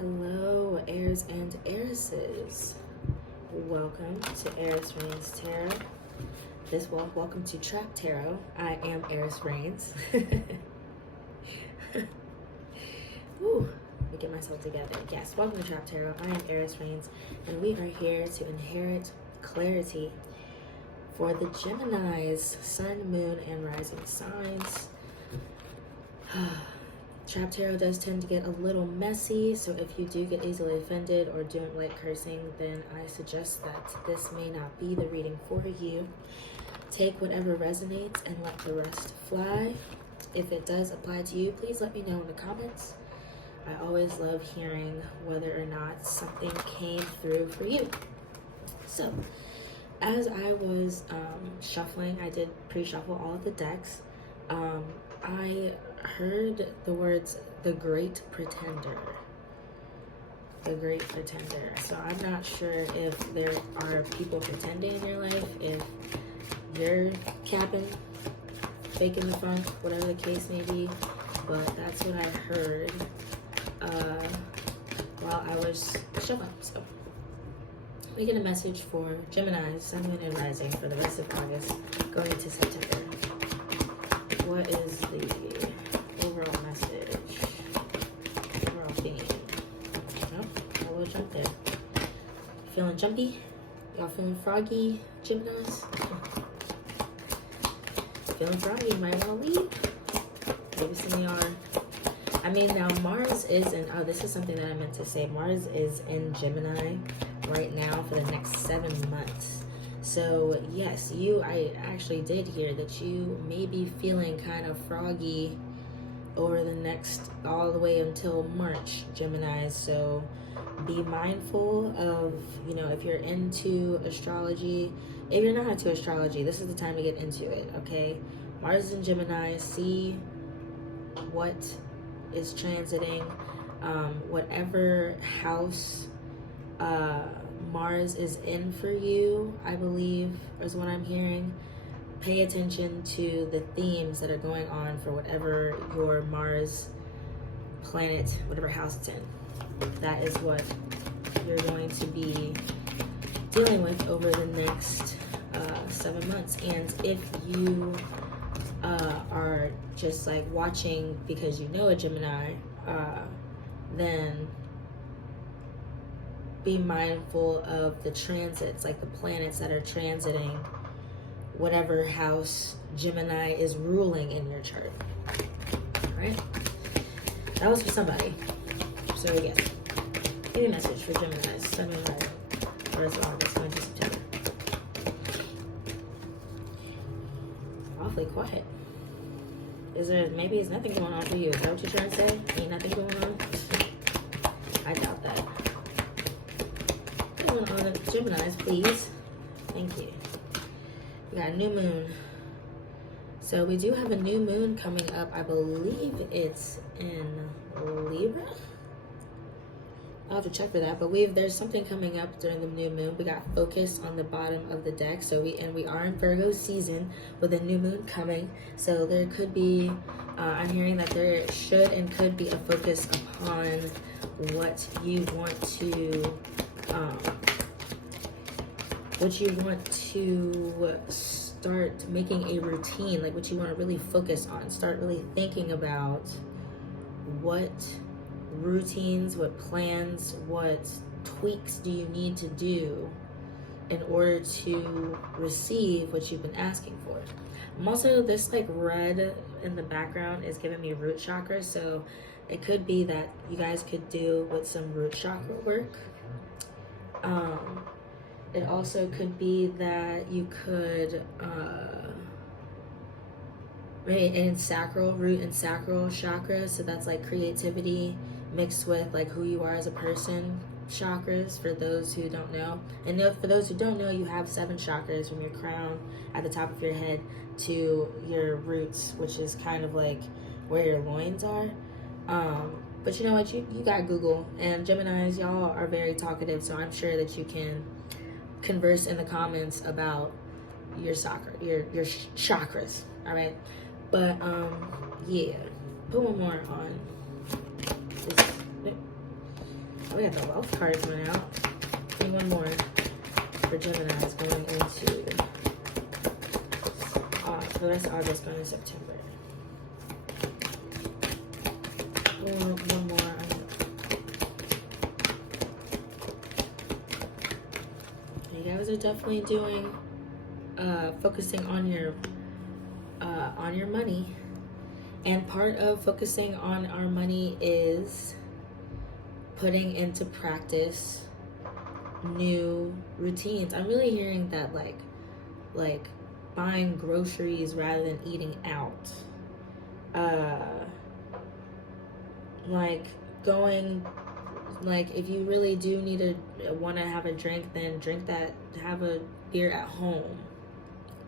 Hello, heirs and heiresses. Welcome to HeiressReignsTarot. Welcome to Trap Tarot. I am HeiressReigns. Woo, let me get myself together. Yes, welcome to Trap Tarot. I am HeiressReigns, and we are here to inherit clarity for the Geminis, Sun, Moon, and Rising signs. Trap Tarot does tend to get a little messy, so if you do get easily offended or don't like cursing, then I suggest that this may not be the reading for you. Take whatever resonates and let the rest fly. If it does apply to you, please let me know in the comments. I always love hearing whether or not something came through for you. So, as I was shuffling, I did pre-shuffle all of the decks. I heard the words, the Great Pretender. The Great Pretender. So I'm not sure if there are people pretending in your life, if you're capping, faking the funk, whatever the case may be. But that's what I heard while I was shuffling. So we get a message for Gemini, Sun, Moon, and Rising for the rest of August, going into September. What is the overall message? Overall theme? Oh, a little jump there. Feeling jumpy? Y'all feeling froggy, Geminis? Feeling froggy, might want to leave. Maybe some of y'all are. I mean, now Mars is in, oh, this is something that I meant to say. Mars is in Gemini right now for the next 7 months. So yes, I actually did hear that you may be feeling kind of froggy over the next, all the way until March, Gemini. So be mindful of, if you're into astrology. If you're not into astrology, this is the time to get into it, okay? Mars is in Gemini. See what is transiting, whatever house Mars is in for you, I believe, is what I'm hearing. Pay attention to the themes that are going on for whatever your Mars planet, whatever house it's in. That is what you're going to be dealing with over the next 7 months. And if you are just like watching because you know a Gemini, then be mindful of the transits, like the planets that are transiting whatever house Gemini is ruling in your chart. All right? That was for somebody. So yes, give me a message for Gemini, Sun, Moon, Rising, first of August, going to September. Awfully quiet. Maybe it's nothing going on for you? Is that what you're trying to say? Ain't nothing going on? I doubt that. On the Geminis, please. Thank you. We got a new moon. So we do have a new moon coming up. I believe it's in Libra. I'll have to check for that. But there's something coming up during the new moon. We got focus on the bottom of the deck. So we are in Virgo season with a new moon coming. So there could be, I'm hearing that there should and could be a focus upon what you want to start making a routine, like what you want to really focus on. Start really thinking about what routines, what plans, what tweaks do you need to do in order to receive what you've been asking for. I'm also, this like red in the background is giving me root chakra, so it could be that you guys could do with some root chakra work. It also could be that you could, root and sacral chakra. So that's like creativity mixed with like who you are as a person chakras, for those who don't know. And for those who don't know, you have 7 chakras from your crown at the top of your head to your roots, which is kind of like where your loins are. But you know what, you got Google, and Geminis, y'all are very talkative, so I'm sure that you can converse in the comments about your chakras. All right, but yeah, put one more on this. Oh, we got the wealth card coming out. Give me one more for Gemini is going into for the rest of August, going into September. One more. You guys are definitely doing focusing on your money, and part of focusing on our money is putting into practice new routines. I'm really hearing that like buying groceries rather than eating out, like going, like if you really do need to want to have a drink, then have a beer at home.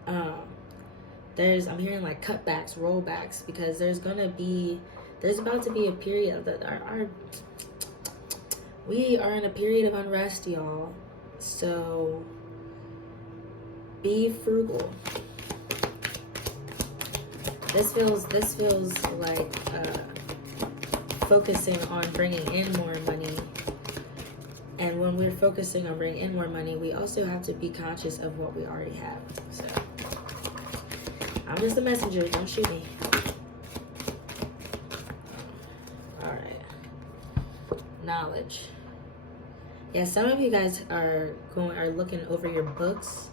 I'm hearing like cutbacks, rollbacks, because there's about to be a period that we are in a period of unrest, y'all. So be frugal. This feels like focusing on bringing in more money. And when we're focusing on bringing in more money, we also have to be conscious of what we already have. So I'm just a messenger. Don't shoot me. All right. Knowledge. Yeah, some of you guys are looking over your books,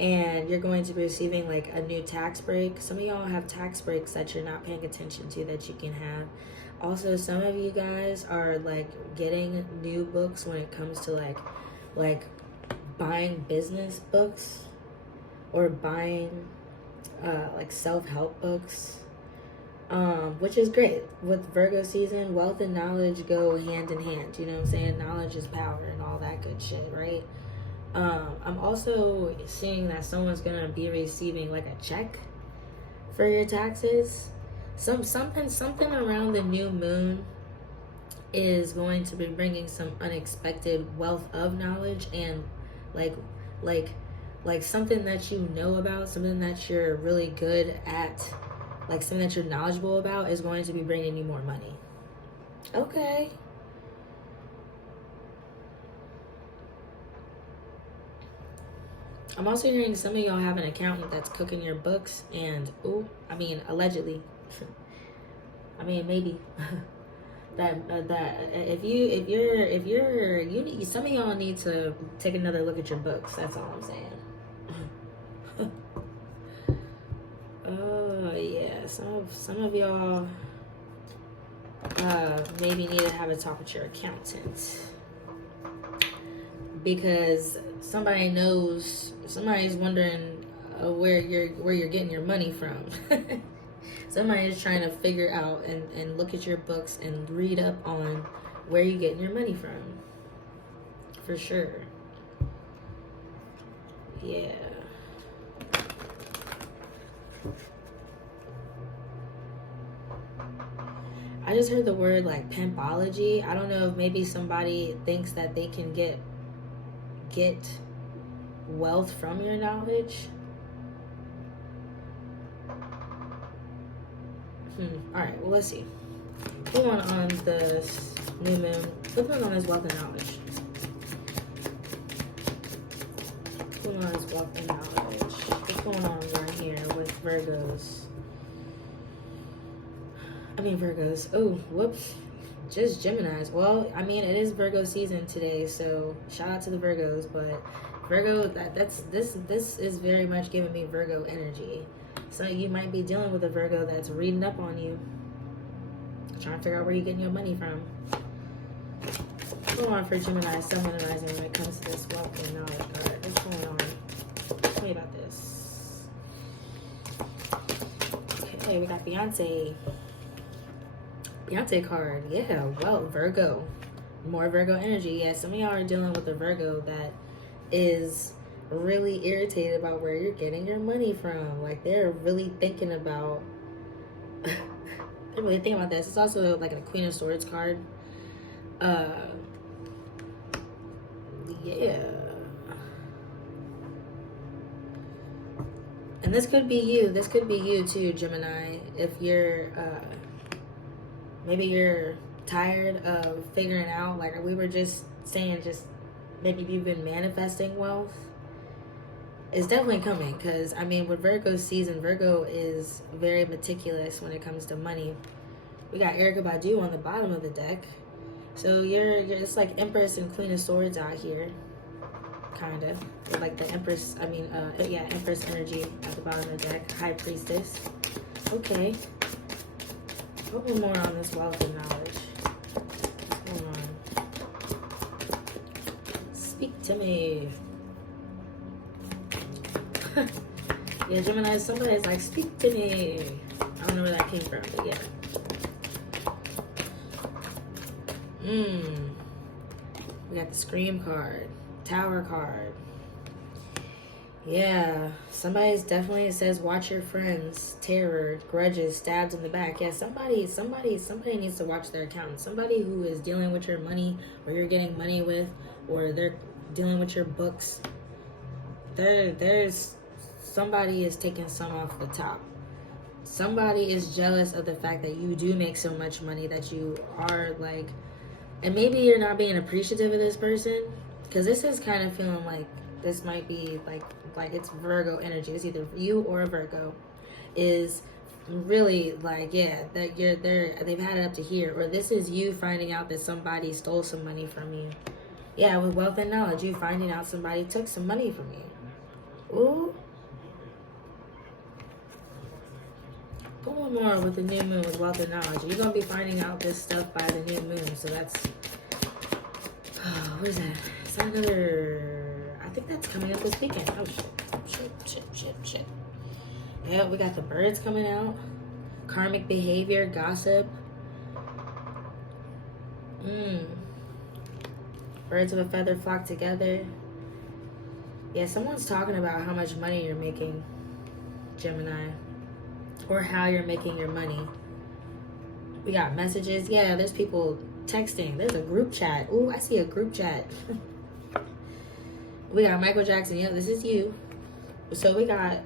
and you're going to be receiving like a new tax break. Some of y'all have tax breaks that you're not paying attention to that you can have. Also, some of you guys are like getting new books when it comes to like buying business books or buying like self-help books, which is great. With Virgo season, wealth and knowledge go hand in hand. You know what I'm saying? Knowledge is power and all that good shit, right? I'm also seeing that someone's gonna be receiving like a check for your taxes. Something around the new moon is going to be bringing some unexpected wealth of knowledge, and like something that you know about, something that you're really good at, like something that you're knowledgeable about is going to be bringing you more money. Okay. I'm also hearing some of y'all have an accountant that's cooking your books, and allegedly. I mean, maybe that some of y'all need to take another look at your books. That's all I'm saying. Oh yeah, some of y'all maybe need to have a talk with your accountant, because somebody's wondering where you're getting your money from. Somebody is trying to figure out and look at your books and read up on where you're getting your money from. For sure. Yeah. I just heard the word like pimpology. I don't know if maybe somebody thinks that they can get wealth from your knowledge. Alright, well, let's see. What's going on this new moon? What's going on this wealth and knowledge? What's going on this wealth and knowledge? What's going on right here with Virgos? Virgos. Oh, whoops. Just Geminis. Well, it is Virgo season today, so shout out to the Virgos, but Virgo, this is very much giving me Virgo energy. So you might be dealing with a Virgo that's reading up on you, trying to figure out where you're getting your money from. What's going on for Gemini, Sun, Moon, and Rising when it comes to this wealth and knowledge card? What's going on? Tell me about this. Okay, we got Beyonce. Beyonce card. Yeah, well, Virgo. More Virgo energy. Yeah, some of y'all are dealing with a Virgo that is really irritated about where you're getting your money from. Like, they're really thinking about this. It's also like a Queen of Swords card. Yeah. And this could be you. This could be you too, Gemini. If you're maybe you're tired of figuring out, like we were just saying, just maybe you've been manifesting wealth. It's definitely coming, because I mean, with Virgo's season, Virgo is very meticulous when it comes to money. We got Erykah Badu on the bottom of the deck, so you're it's like Empress and Queen of Swords out here, kind of like the Empress. I mean, yeah, Empress energy at the bottom of the deck. High Priestess. Okay, a couple more on this wealth and knowledge. Hold on. Speak to me. Yeah, Gemini, somebody's like, speak to me. I don't know where that came from, but yeah. We got the Scream card, Tower card. Yeah, somebody's definitely, it says, watch your friends, terror, grudges, stabs in the back. Yeah, somebody needs to watch their accountant. Somebody who is dealing with your money, or you're getting money with, or they're dealing with your books. There's somebody is taking some off the top. Somebody is jealous of the fact that you do make so much money, that you are like, and maybe you're not being appreciative of this person, because this is kind of feeling like this might be like it's Virgo energy. It's either you or a Virgo is really like, yeah, that they've had it up to here, or this is you finding out that somebody stole some money from you. Yeah, with wealth and knowledge, you finding out somebody took some money from you. Ooh. Put one more with the new moon with wealth and knowledge. You're going to be finding out this stuff by the new moon. So that's... what is that? Is that another... I think that's coming up this weekend. Oh, shit. Yeah, we got the birds coming out. Karmic behavior, gossip. Birds of a feather flock together. Yeah, someone's talking about how much money you're making, Gemini, or how you're making your money. We got messages. Yeah, there's people texting. There's a group chat. Ooh, I see a group chat. We got Michael Jackson. Yeah, this is you. So we got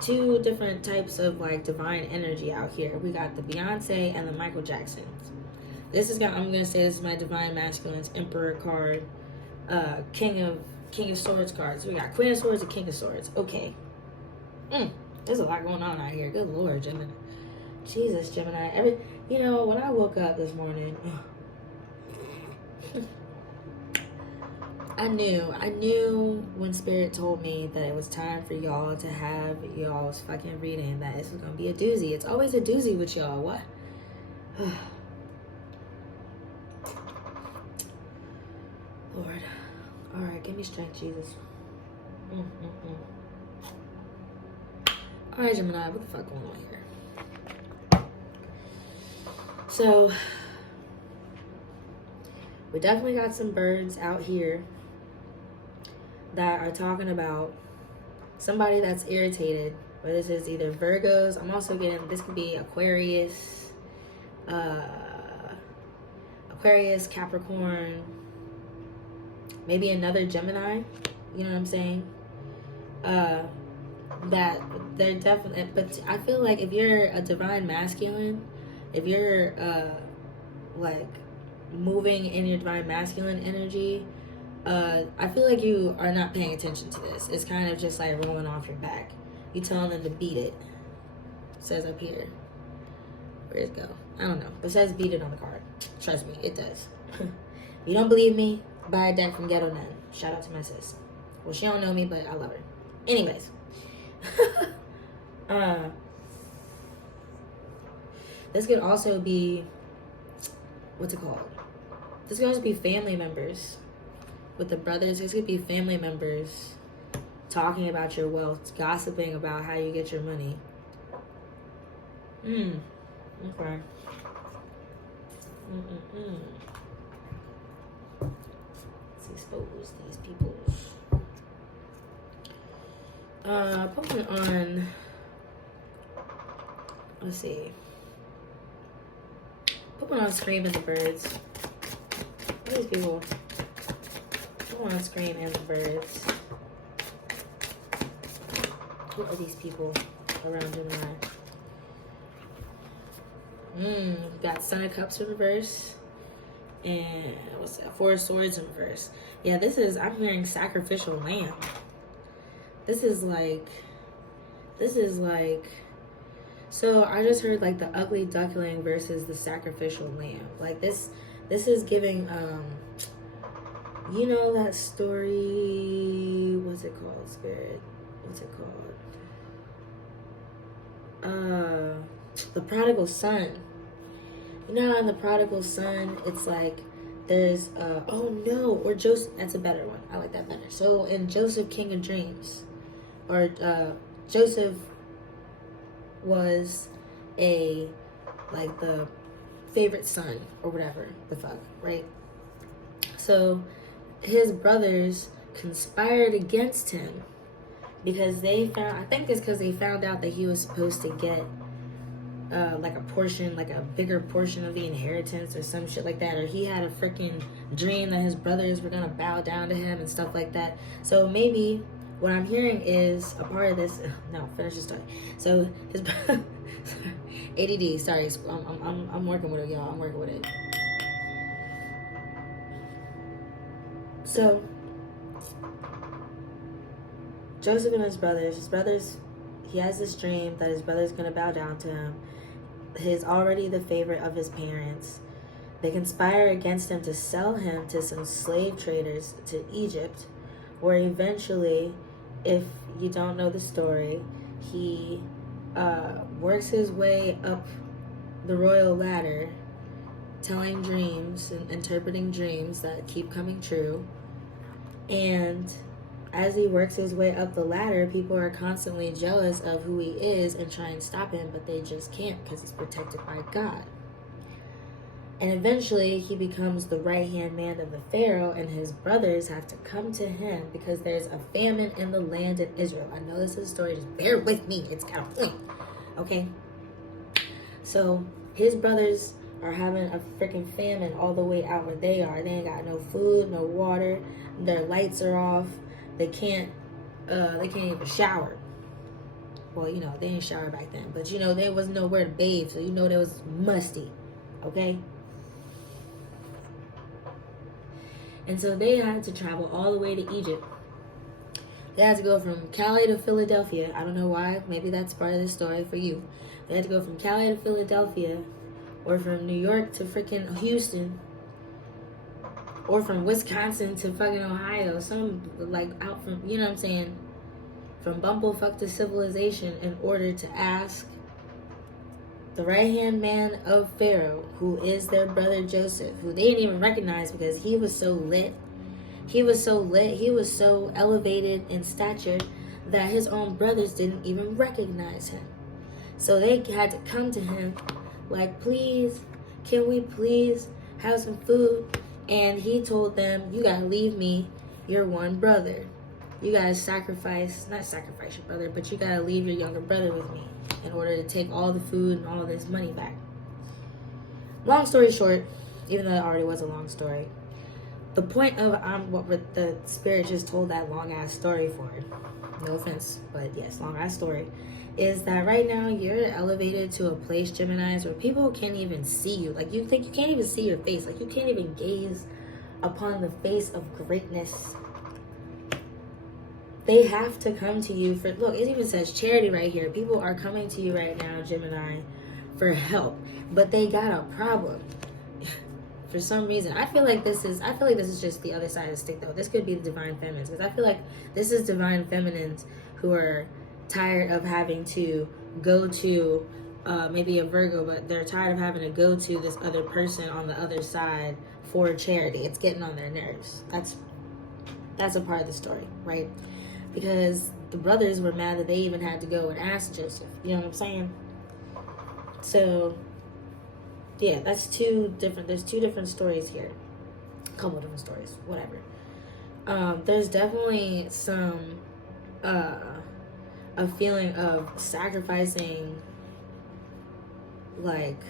two different types of like divine energy out here. We got the Beyonce and the Michael Jacksons. This is I'm gonna say this is my divine masculine's Emperor card, King of Swords cards. We got Queen of Swords and King of Swords. Okay. There's a lot going on out here. Good Lord, Gemini. Jesus, Gemini. When I woke up this morning, I knew when Spirit told me that it was time for y'all to have y'all's fucking reading, that this was gonna be a doozy. It's always a doozy with y'all. What? Lord. All right, give me strength, Jesus. All right, Gemini, what the fuck going on here? So, we definitely got some birds out here that are talking about somebody that's irritated. But this is either Virgos. I'm also getting, this could be Aquarius, Capricorn, maybe another Gemini, you know what I'm saying? That they're definitely, but I feel like if you're a divine masculine, if you're like moving in your divine masculine energy, I feel like you are not paying attention to this. It's kind of just like rolling off your back. You telling them to beat it. It says up here. Where does it go? I don't know. But it says beat it on the card. Trust me, it does. If you don't believe me, buy a deck from Ghetto Nun. Shout out to my sis. Well, she don't know me, but I love her. Anyways. This could also be, what's it called? This could also be family members. With the brothers, this could be family members talking about your wealth, gossiping about how you get your money. Okay. Let's expose these people. Put one on, let's see. Put one on Scream and the Birds. What are these people? Put one on Scream and the Birds. Who are these people around Gemini? Got Son of Cups in reverse. And what's that? Four of Swords in reverse. Yeah, I'm hearing sacrificial lamb. This is like, so I just heard like the ugly duckling versus the sacrificial lamb. Like this is giving, you know that story, what's it called, Spirit? What's it called? The Prodigal Son. You know, in the Prodigal Son, it's like there's or Joseph. That's a better one. I like that better. So in Joseph, King of Dreams, or Joseph was the favorite son or whatever the fuck, right? So his brothers conspired against him because they found out that he was supposed to get like a portion, like a bigger portion of the inheritance or some shit like that, or he had a freaking dream that his brothers were gonna bow down to him and stuff like that. So maybe what I'm hearing is a part of this. No, finish the story. So his ADD. Sorry, I'm working with it, y'all. I'm working with it. So Joseph and his brothers, he has this dream that his brother's gonna bow down to him. He's already the favorite of his parents. They conspire against him to sell him to some slave traders to Egypt, where eventually, if you don't know the story, he works his way up the royal ladder, telling dreams and interpreting dreams that keep coming true. And as he works his way up the ladder, people are constantly jealous of who he is and try and stop him, but they just can't because he's protected by God. And eventually he becomes the right-hand man of the Pharaoh, and his brothers have to come to him because there's a famine in the land of Israel. I know this is a story, just bear with me. It's got a point, okay? So his brothers are having a freaking famine all the way out where they are. They ain't got no food, no water. Their lights are off. They can't even shower. Well, you know, they didn't shower back then. But, you know, there was nowhere to bathe. So, you know, they was musty. Okay? And so they had to travel all the way to Egypt. They had to go from Cali to Philadelphia. I don't know why. Maybe that's part of the story for you. They had to go from Cali to Philadelphia. Or from New York to freaking Houston. Or from Wisconsin to fucking Ohio. Some, like, out from, you know what I'm saying? From bumblefuck to civilization in order to ask the right-hand man of Pharaoh, who is their brother Joseph, who they didn't even recognize because he was so lit. He was so elevated in stature that his own brothers didn't even recognize him. So they had to come to him like, please, can we please have some food? And he told them, you gotta leave me your one brother. You gotta not sacrifice your brother, but you gotta leave your younger brother with me in order to take all the food and all this money back. Long story short, even though it already was a long story, the point of what the spirit just told that long ass story for, no offense, but yes, long ass story, is that right now you're elevated to a place, Geminis, where people can't even see you. Like, you think you can't even see your face. Like, you can't even gaze upon the face of greatness. They have to come to you for, look, it even says charity right here. People are coming to you right now, Gemini, for help, but they got a problem. For some reason, I feel like this is just the other side of the stick, though. This could be the divine feminines, because I feel like this is divine feminines who are tired of having to go to maybe a Virgo, but they're tired of having to go to this other person on the other side for charity. It's getting on their nerves. That's a part of the story, right? Because the brothers were mad that they even had to go and ask Joseph. You know what I'm saying? So yeah, there's two different stories here. A couple different stories, whatever. There's definitely some a feeling of sacrificing, like,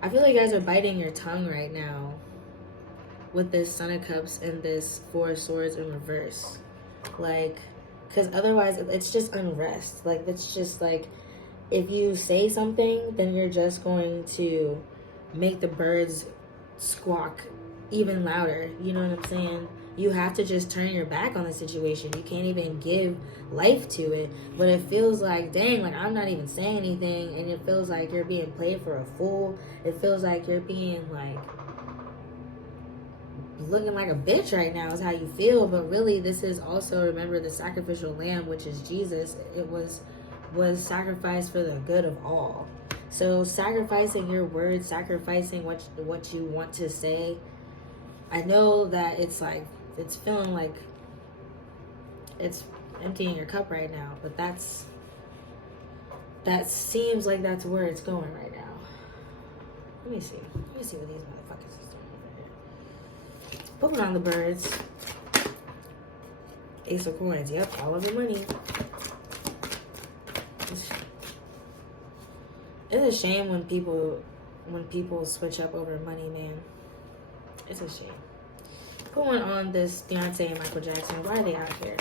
I feel like you guys are biting your tongue right now with this Son of Cups and this Four of Swords in reverse. Like, because otherwise it's just unrest. Like, it's just like, if you say something, then you're just going to make the birds squawk even louder. You know what I'm saying? You have to just turn your back on the situation. You can't even give life to it. But it feels like, dang, like I'm not even saying anything, and it feels like you're being played for a fool. It feels like you're being like looking like a bitch right now is how you feel. But really, this is also, remember, the sacrificial lamb, which is Jesus. It was sacrificed for the good of all. So sacrificing your words, sacrificing what you want to say. I know that it's like, it's feeling like it's emptying your cup right now, but that seems like that's where it's going right now. Let me see what these motherfuckers is doing over here. Pulling on the birds. Ace of coins. Yep, all of the money. It's a shame when people switch up over money, man. It's a shame. Going on this Beyonce and Michael Jackson. Why are they out here?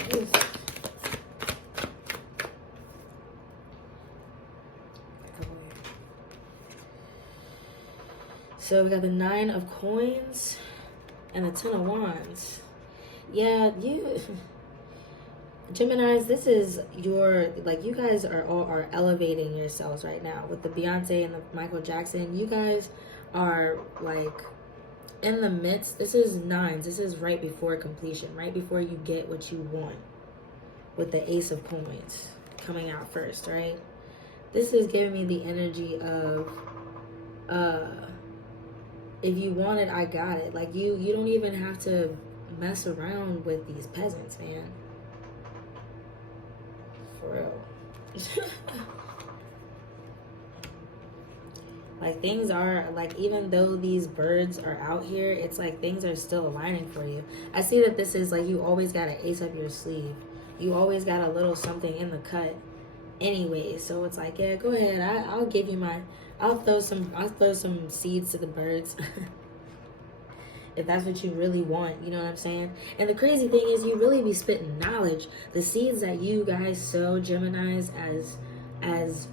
So we got the 9 of coins and the 10 of wands. Yeah, you Geminis, this is your, like, you guys are elevating yourselves right now with the Beyonce and the Michael Jackson. You guys are like in the midst. This is 9s. This is right before completion, right before you get what you want, with the Ace of coins coming out first, right? This is giving me the energy of if you want it, I got it. Like, you don't even have to mess around with these peasants, man. For real. Like, things are, like, even though these birds are out here, it's like things are still aligning for you. I see that this is like, you always got an ace up your sleeve. You always got a little something in the cut anyway. So it's like, yeah, go ahead. I'll give you my, I'll throw some seeds to the birds. If that's what you really want, you know what I'm saying? And the crazy thing is, you really be spitting knowledge. The seeds that you guys sow, Geminis, as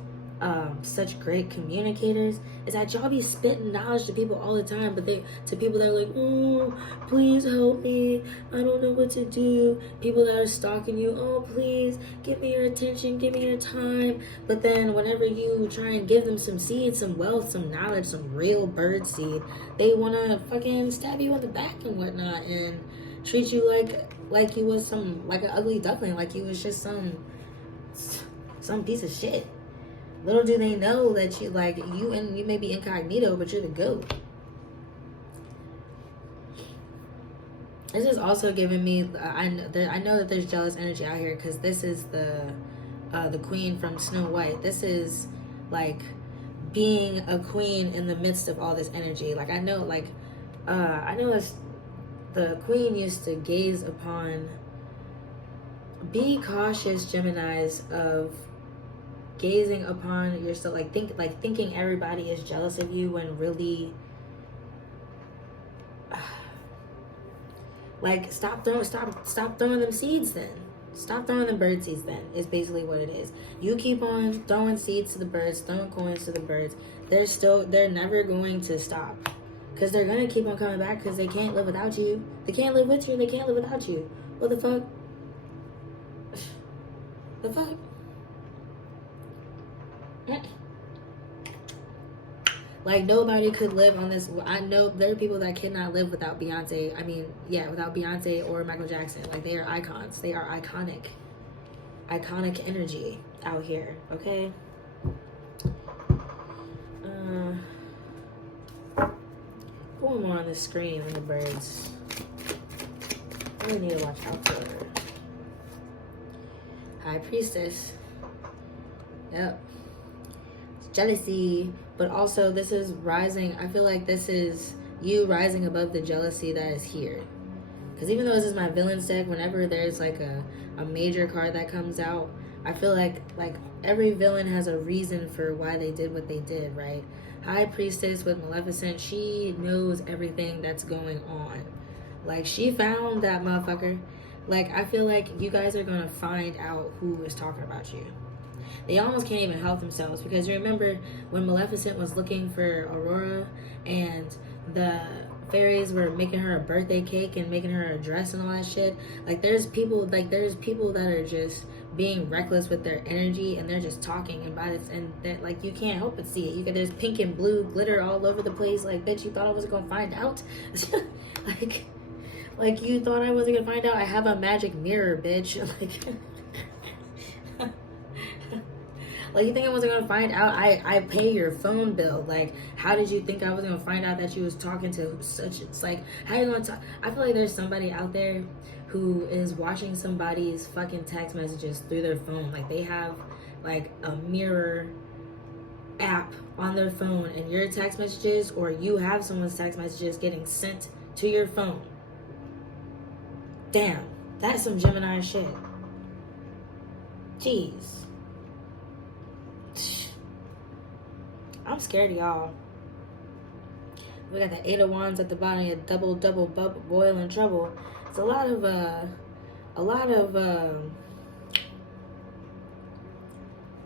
such great communicators, is that y'all be spitting knowledge to people all the time. But to people that are like, oh, please help me, I don't know what to do. People that are stalking you, oh, please give me your attention, give me your time. But then whenever you try and give them some seeds, some wealth, some knowledge, some real bird seed, they want to fucking stab you in the back and whatnot, and treat you like you was like an ugly duckling, like you was just some piece of shit. Little do they know that you may be incognito, but you're the GOAT. This is also giving me, I know that there's jealous energy out here, because this is the queen from Snow White. This is like being a queen in the midst of all this energy. Like, I know this, the queen used to gaze upon, be cautious, Geminis, of gazing upon yourself, thinking everybody is jealous of you, when really, like, stop throwing them seeds then. Stop throwing them bird seeds then, is basically what it is. You keep on throwing seeds to the birds, throwing coins to the birds. They're never going to stop. Because they're going to keep on coming back, because they can't live without you. They can't live with you, and they can't live without you. What the fuck? The fuck? Like, nobody could live on this. I know there are people that cannot live without Beyonce. I mean, yeah, without Beyonce or Michael Jackson. Like, they are icons. They are iconic energy out here, okay? Going more on the screen than the birds. I really need to watch out for her. High Priestess. Yep. Jealousy, but also this is rising. I feel like this is you rising above the jealousy that is here. Because even though this is my villains deck, whenever there's like a major card that comes out, I feel like every villain has a reason for why they did what they did, right? High Priestess with Maleficent, she knows everything that's going on. Like, she found that motherfucker. Like, I feel like you guys are gonna find out who is talking about you. They almost can't even help themselves, because you remember when Maleficent was looking for Aurora and the fairies were making her a birthday cake and making her a dress and all that shit. Like there's people that are just being reckless with their energy, and they're just talking and by this, and that like you can't help but see it. There's pink and blue glitter all over the place. Like, bitch, you thought I wasn't gonna find out? like you thought I wasn't gonna find out? I have a magic mirror, bitch. Like you think I wasn't gonna find out? I pay your phone bill. Like, how did you think I was gonna find out that you was talking to such? It's like, how you gonna talk? I feel like there's somebody out there who is watching somebody's fucking text messages through their phone. Like they have like a mirror app on their phone, and your text messages, or you have someone's text messages getting sent to your phone. Damn, that's some Gemini shit. Jeez. I'm scared of y'all. We got the 8 of Wands at the bottom, double boiling trouble. It's a lot of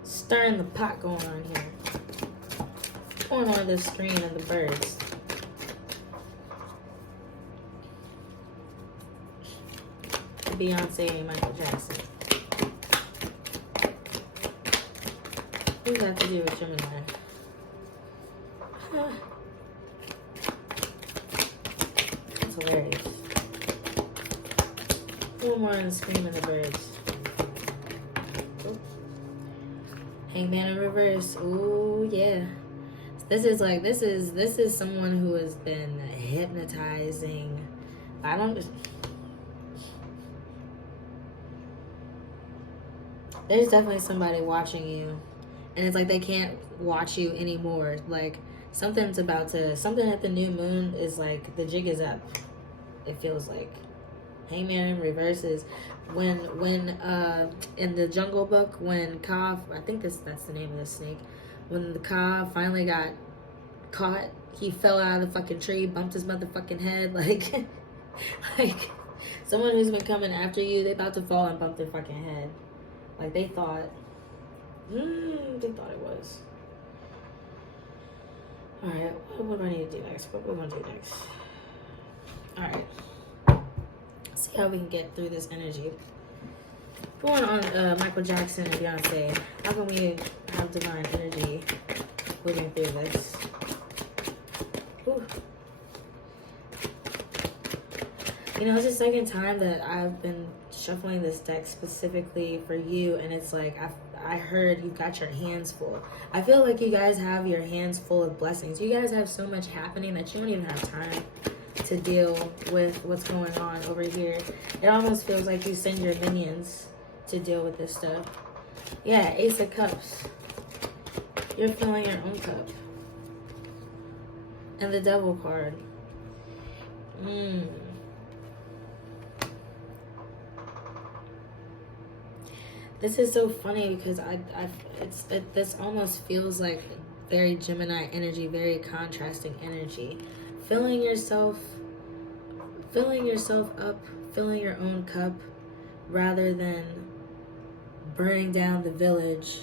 stirring the pot going on here. Going on the screen of the birds. Beyonce and Michael Jackson. What does that have to do with Gemini? That's hilarious. One more on the scream of the birds. Oh. Hangman in reverse. Oh yeah. This is someone who has been hypnotizing. There's definitely somebody watching you, and it's like they can't watch you anymore. Like something at the new moon is like the jig is up. It feels like. Hangman in reverse is when in the Jungle Book, when Ka, I think that's the name of the snake, when the Ka finally got caught, he fell out of the fucking tree, bumped his motherfucking head. Like someone who's been coming after you, they about to fall and bump their fucking head. Like they thought it was. Alright, what do I need to do next? What are we going to do next? Alright. See how we can get through this energy. Going on Michael Jackson and Beyonce. How can we have divine energy moving through this? Whew. You know, it's the second time that I've been shuffling this deck specifically for you, and it's like I heard you've got your hands full. I feel like you guys have your hands full of blessings. You guys have so much happening that you don't even have time to deal with what's going on over here. It almost feels like you send your minions to deal with this stuff. Yeah, Ace of Cups. You're filling your own cup. And the Devil card. This is so funny because this almost feels like very Gemini energy, very contrasting energy. Filling yourself up, filling your own cup, rather than burning down the village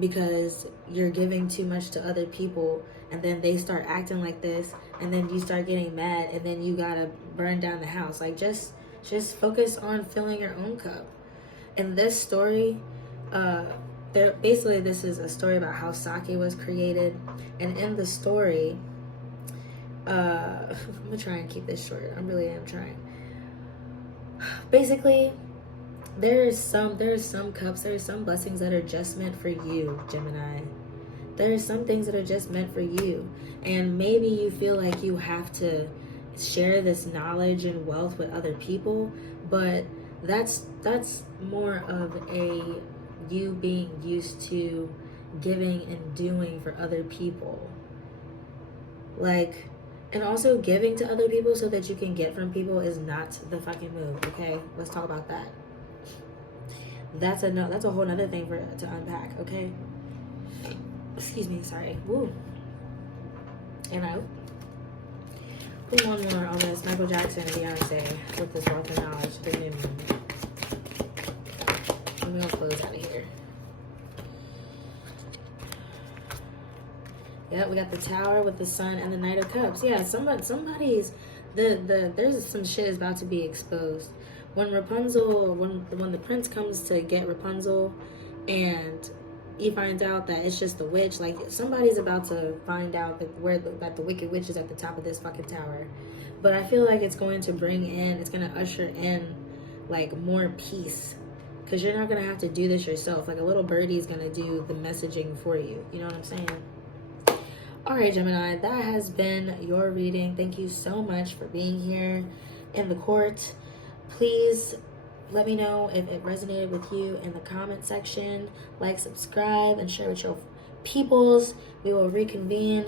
because you're giving too much to other people, and then they start acting like this, and then you start getting mad, and then you gotta burn down the house. Like just focus on filling your own cup. In this story, this is a story about how sake was created, and in the story, I'm gonna try and keep this short. I really am trying. Basically, there's some cups, there's some blessings that are just meant for you, Gemini. There are some things that are just meant for you, and maybe you feel like you have to share this knowledge and wealth with other people, but that's more of a you being used to giving and doing for other people. Like, and also giving to other people so that you can get from people is not the fucking move, okay? Let's talk about that. That's a whole nother thing to unpack, okay? Excuse me, sorry. Woo. And I put one more on this Michael Jackson and Beyonce with this wealth of knowledge. I'm gonna close out of here. Yeah, we got the Tower with the Sun and the Knight of Cups. Yeah, somebody's there's some shit is about to be exposed. When Rapunzel, when the prince comes to get Rapunzel, and he finds out that it's just the witch, like somebody's about to find out that the wicked witch is at the top of this fucking tower. But I feel like it's going to usher in like more peace, because you're not gonna have to do this yourself. Like a little birdie is gonna do the messaging for you. You know what I'm saying? All right, Gemini, that has been your reading. Thank you so much for being here in the court. Please let me know if it resonated with you in the comment section. Like, subscribe, and share with your peoples. We will reconvene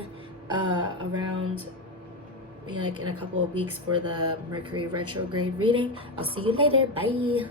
around like in a couple of weeks for the Mercury retrograde reading. I'll see you later. Bye.